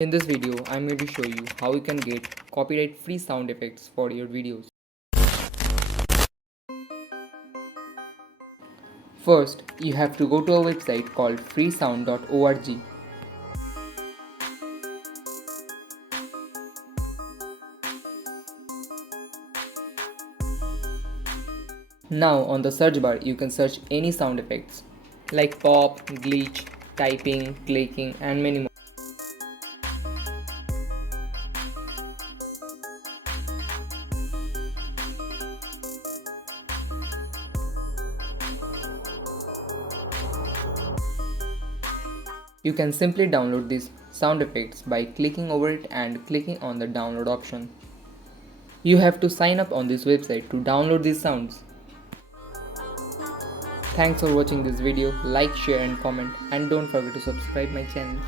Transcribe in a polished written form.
In this video, I'm going to show you how you can get copyright-free sound effects for your videos. First, you have to go to a website called freesound.org. Now on the search bar, you can search any sound effects like pop, glitch, typing, clicking, and many more. You can simply download these sound effects by clicking over it and clicking on the download option. You have to sign up on this website to download these sounds. Thanks for watching this video. Like, share and comment, and don't forget to subscribe my channel.